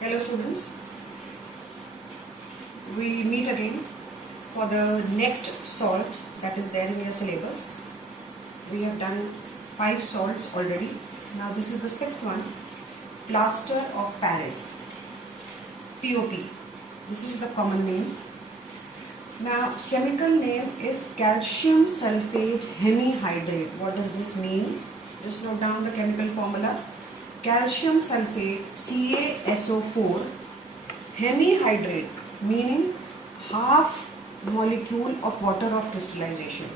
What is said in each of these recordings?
Hello students, we meet again for the next salt that is there in your syllabus. We have done 5 salts already. Now this is the 6th one, plaster of Paris, POP. This is the common name. Now chemical name is calcium sulfate hemihydrate. What does this mean? Just note down the chemical formula. Calcium sulfate CaSO4 hemihydrate, meaning half molecule of water of crystallization.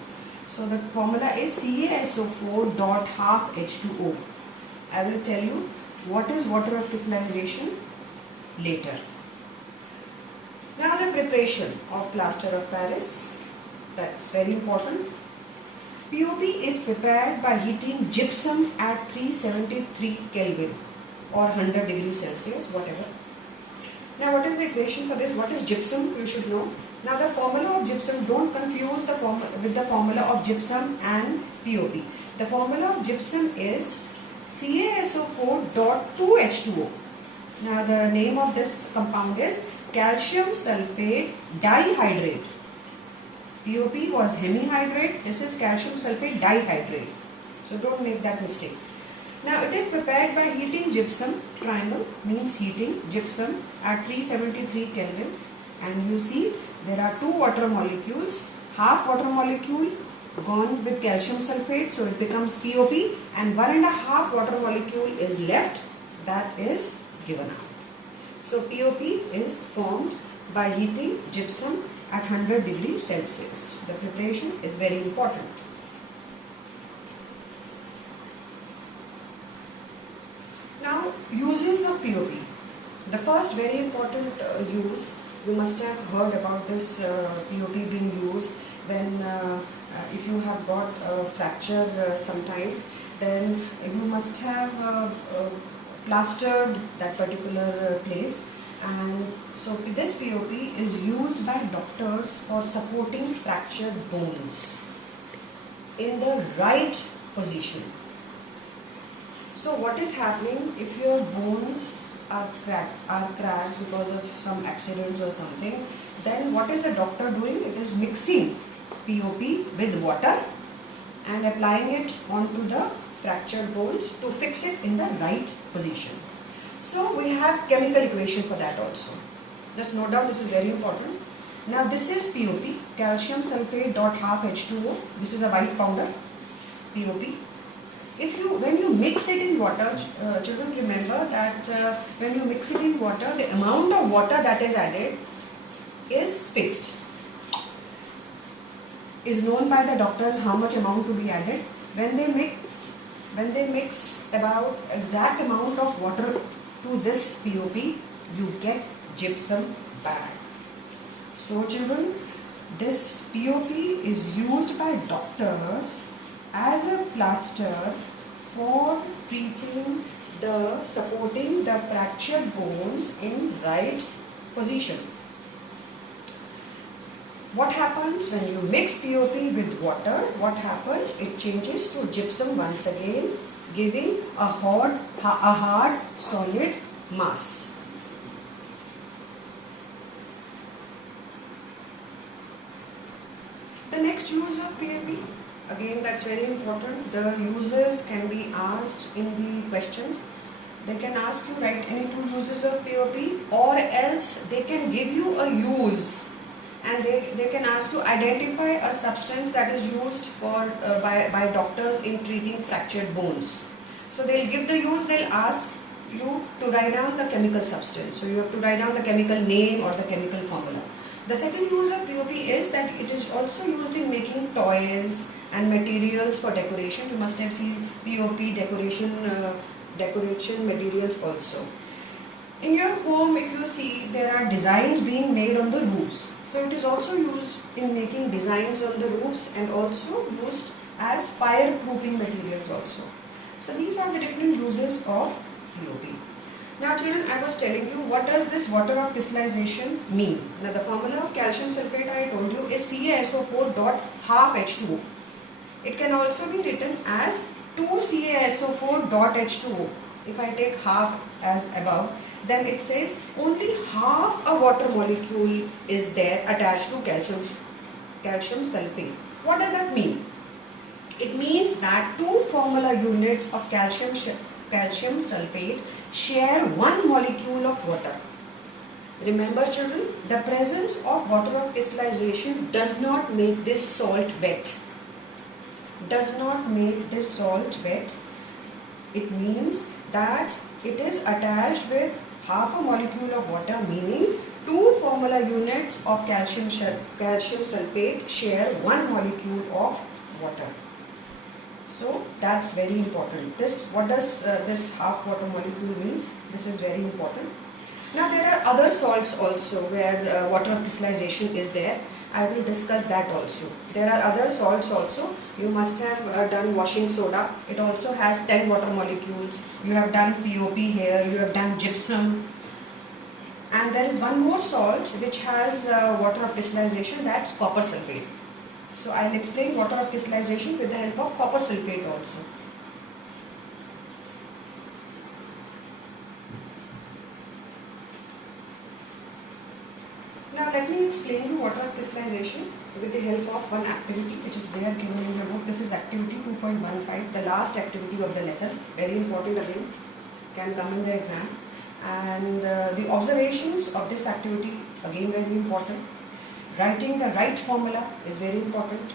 So the formula is CaSO4 dot half H2O. I will tell you what is water of crystallization later. Now the preparation of plaster of Paris, that's very important. POP is prepared by heating gypsum at 373 Kelvin or 100 degrees Celsius, whatever. Now what is the equation for this? What is gypsum? You should know. Now the formula of gypsum, don't confuse with the formula of gypsum and POP. The formula of gypsum is CaSO4 dot 2H2O. Now the name of this compound is calcium sulfate dihydrate. POP was hemihydrate, this is calcium sulfate dihydrate. So don't make that mistake. Now it is prepared by heating gypsum, triangle means heating gypsum at 373 Kelvin, and you see there are 2 water molecules, half water molecule gone with calcium sulfate, so it becomes POP, and 1.5 water molecule is left, that is given out. So POP is formed by heating gypsum at 100 degrees Celsius. The preparation is very important. Now, uses of POP. The first very important use, you must have heard about this POP being used when if you have got a fracture sometime, then you must have plastered that particular place. And so this POP is used by doctors for supporting fractured bones in the right position. So what is happening if your bones are cracked because of some accidents or something, then what is the doctor doing? It is mixing POP with water and applying it onto the fractured bones to fix it in the right position. So we have chemical equation for that also. Just note down, this is very important. Now this is POP, calcium sulfate dot half H2O. This is a white powder, POP. When you mix it in water, children remember that when you mix it in water, the amount of water that is added is fixed. Is known by the doctors how much amount to be added. When they mix about exact amount of water to this POP, you get gypsum bag. So children, this POP is used by doctors as a plaster for supporting the fractured bones in right position. What happens when you mix POP with water? What happens? It changes to gypsum once again, giving a hard solid mass. The next use of POP, again that's very important. The uses can be asked in the questions. They can ask you write any 2 uses of POP, or else they can give you a use. And they can ask you identify a substance that is used by doctors in treating fractured bones. So they'll give the use, they'll ask you to write down the chemical substance. So you have to write down the chemical name or the chemical formula. The second use of POP is that it is also used in making toys and materials for decoration. You must have seen POP decoration materials also. In your home, if you see, there are designs being made on the roofs. So it is also used in making designs on the roofs and also used as fireproofing materials also. So these are the different uses of POP. Now children, I was telling you, what does this water of crystallization mean? Now the formula of calcium sulfate I told you is CaSO4 dot half H2O. It can also be written as 2CaSO4 dot H2O if I take half as above, then it says only half a water molecule is there attached to calcium sulfate. What does that mean? It means that two formula units of calcium sulfate share one molecule of water. Remember children, the presence of water of crystallization does not make this salt wet. Does not make this salt wet. It means that it is attached with half a molecule of water, meaning two formula units of calcium sulfate share one molecule of water. So that's very important. What does this half water molecule mean? This is very important. Now there are other salts also where water of crystallization is there. I will discuss that also. There are other salts also. You must have done washing soda. It also has 10 water molecules. You have done POP here. You have done gypsum. And there is one more salt which has water of crystallization, that's copper sulfate. So I'll explain water of crystallization with the help of copper sulfate also. Now let me explain you water of crystallization with the help of one activity which is there given in your book. This is activity 2.15, the last activity of the lesson. Very important again, can come in the exam. And the observations of this activity, again very important. Writing the right formula is very important.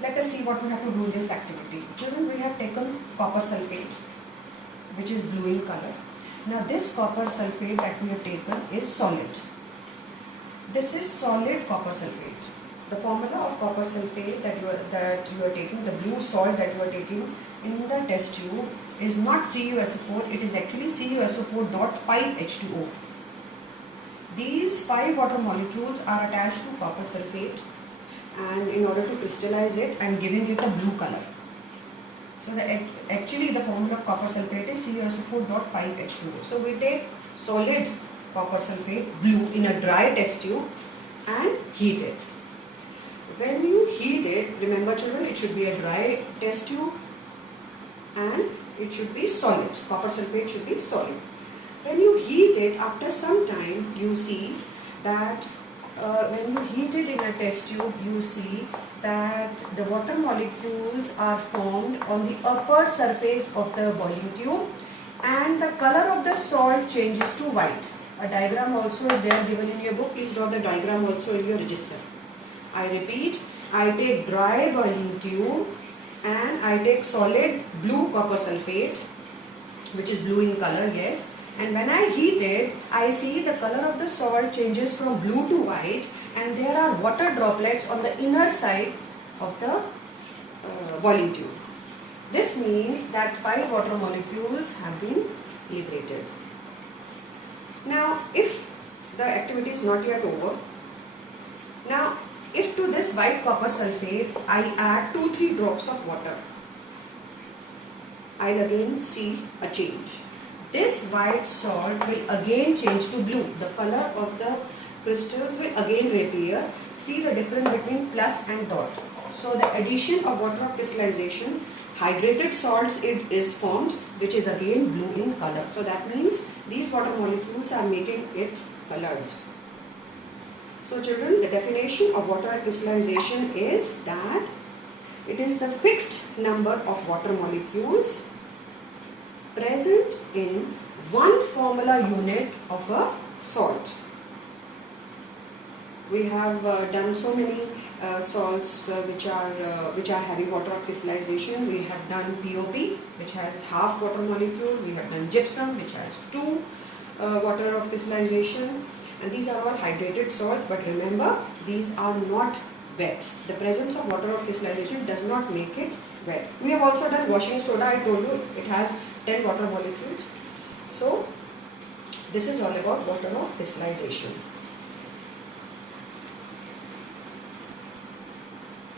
Let us see what we have to do in this activity. Children, we have taken copper sulfate, which is blue in color. Now this copper sulfate that we have taken is solid. This is solid copper sulfate. The formula of copper sulfate that you are taking, the blue salt that you are taking in the test tube is not CuSO4, it is actually CuSO4.5H2O. These 5 water molecules are attached to copper sulfate, and in order to crystallize it, I am giving it a blue color. So actually the formula of copper sulfate is CuSO4.5H2O. So we take solid copper sulfate blue in a dry test tube and heat it. When you heat it, remember children, it should be a dry test tube and it should be solid. Copper sulfate should be solid. When you heat it, after some time, you see that when you heat it in a test tube, you see that the water molecules are formed on the upper surface of the boiling tube and the color of the salt changes to white. A diagram also is there given in your book. Please draw the diagram also in your register. I repeat, I take dry boiling tube and I take solid blue copper sulfate, which is blue in color, yes. And when I heat it, I see the color of the salt changes from blue to white and there are water droplets on the inner side of the boiling tube. This means that 5 water molecules have been liberated. Now, if the activity is not yet over, now if to this white copper sulfate I add 2-3 drops of water, I'll again see a change. This white salt will again change to blue. The color of the crystals will again reappear. See the difference between plus and dot. So the addition of water of crystallization, hydrated salts is formed, which is again blue in color. So that means these water molecules are making it colored. So children, the definition of water of crystallization is that it is the fixed number of water molecules present in one formula unit of a salt. We have done so many salts which are having water of crystallization. We have done POP, which has half water molecule. We have done gypsum, which has 2 water of crystallization. And these are all hydrated salts, but remember, these are not wet. The presence of water of crystallization does not make it wet. We have also done washing soda. I told you it has 10 water molecules. So this is all about water of crystallization.